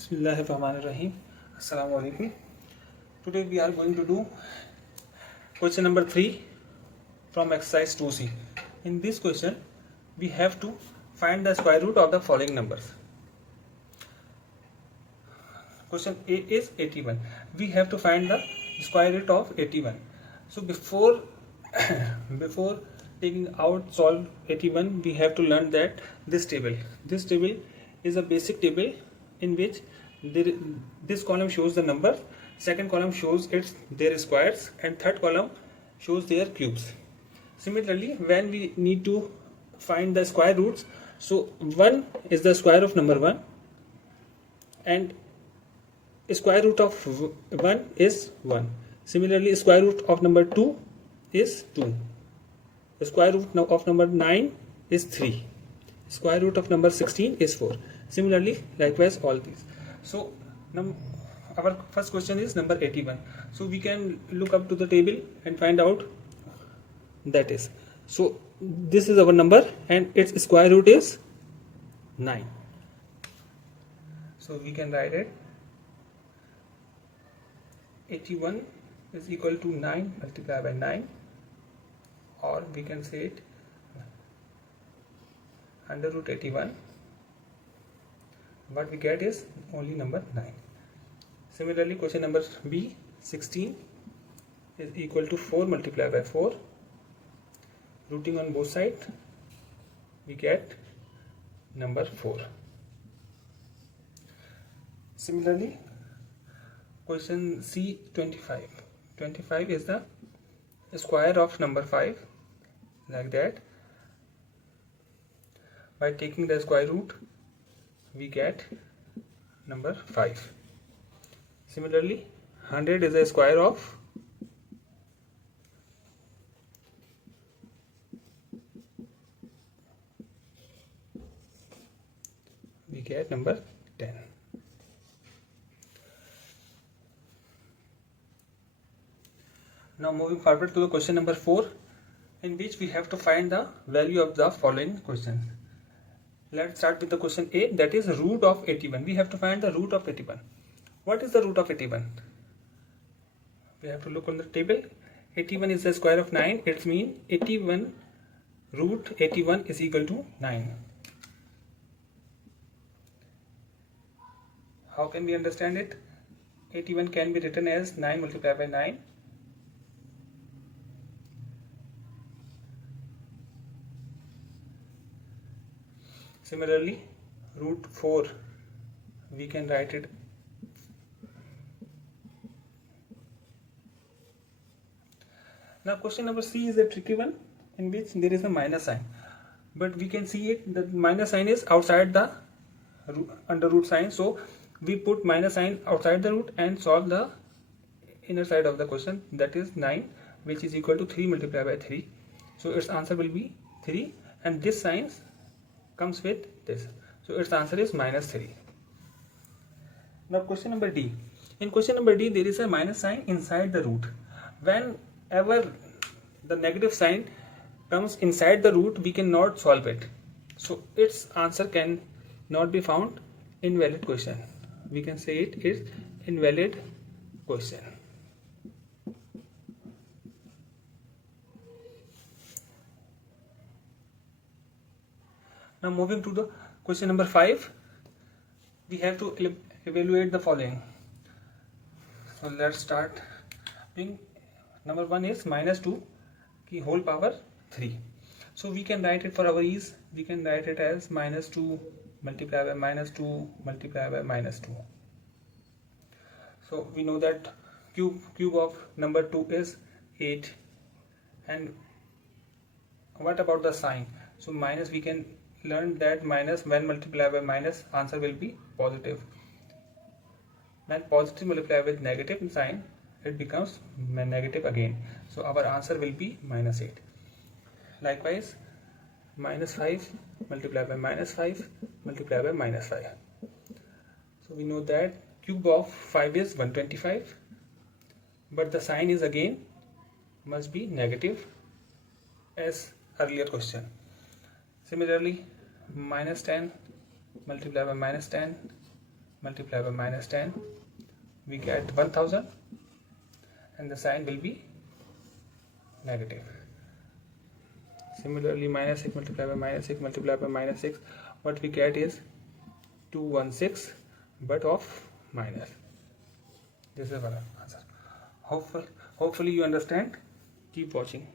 Bismillahirrahmanirrahim. Assalamu alaikum. Today we are going to do question number 3 from exercise 2C. In this question, we have to find the square root of the following numbers. Question A is 81. We have to find the square root of 81. So before taking out solve 81, we have to learn that this table is a basic table in which this column shows the number, second column shows their squares, and third column shows their cubes. Similarly, when we need to find the square roots, so 1 is the square of number 1 and square root of 1 is 1. Similarly, square root of number 2 is 2. The square root of number 9 is 3. Square root of number 16 is 4. Similarly, likewise all these. So our first question is number 81. So we can look up to the table and find out that is. So this is our number and its square root is 9. So we can write it 81 is equal to 9 multiplied by 9, or we can say it under root 81. What we get is only number 9. Similarly, question number B, 16 is equal to 4 multiplied by 4. Rooting on both sides, we get number 4. Similarly, question C, 25. 25 is the square of number 5, like that. By taking the square root, we get number 5. Similarly, 100 is a square of we get number 10. Now moving forward to the question number 4, in which we have to find the value of the following questions. Let's start with the question A, that is root of 81. We have to find the root of 81. What is the root of 81? We have to look on the table. 81 is the square of 9. It means 81 root 81 is equal to 9. How can we understand it? 81 can be written as 9 multiplied by 9. Similarly, root 4, we can write it now. Question number C is a tricky one in which there is a minus sign, but we can see it, the minus sign is outside the under root sign, so we put minus sign outside the root and solve the inner side of the question, that is 9, which is equal to 3 multiplied by 3. So its answer will be 3, and this sign comes with this, so its answer is minus 3. Now question number D. In question number D, there is a minus sign inside the root. Whenever the negative sign comes inside the root, we cannot solve it, so its answer can not be found. Invalid question. We can say it is invalid question. Now moving to the question number 5, we have to evaluate the following. So let's start. Number 1 is minus 2 की whole power 3. So we can write it for our ease. We can write it as minus 2 multiplied by minus 2 multiplied by minus 2. So we know that cube of number 2 is 8. And what about the sign? So minus, we can learn that minus when multiplied by minus, answer will be positive. When positive multiplied with negative sign, it becomes negative again. So our answer will be minus 8. Likewise, minus 5 multiplied by minus 5 multiplied by minus 5. So we know that cube of 5 is 125, but the sign is again must be negative as earlier question. Similarly, minus 10 multiplied by minus 10 multiply by minus 10, we get 1000, and the sign will be negative. Similarly, minus 6 multiplied by minus 6 multiplied by minus 6, what we get is 216, but of minus. This is our answer. Hopefully you understand. Keep watching.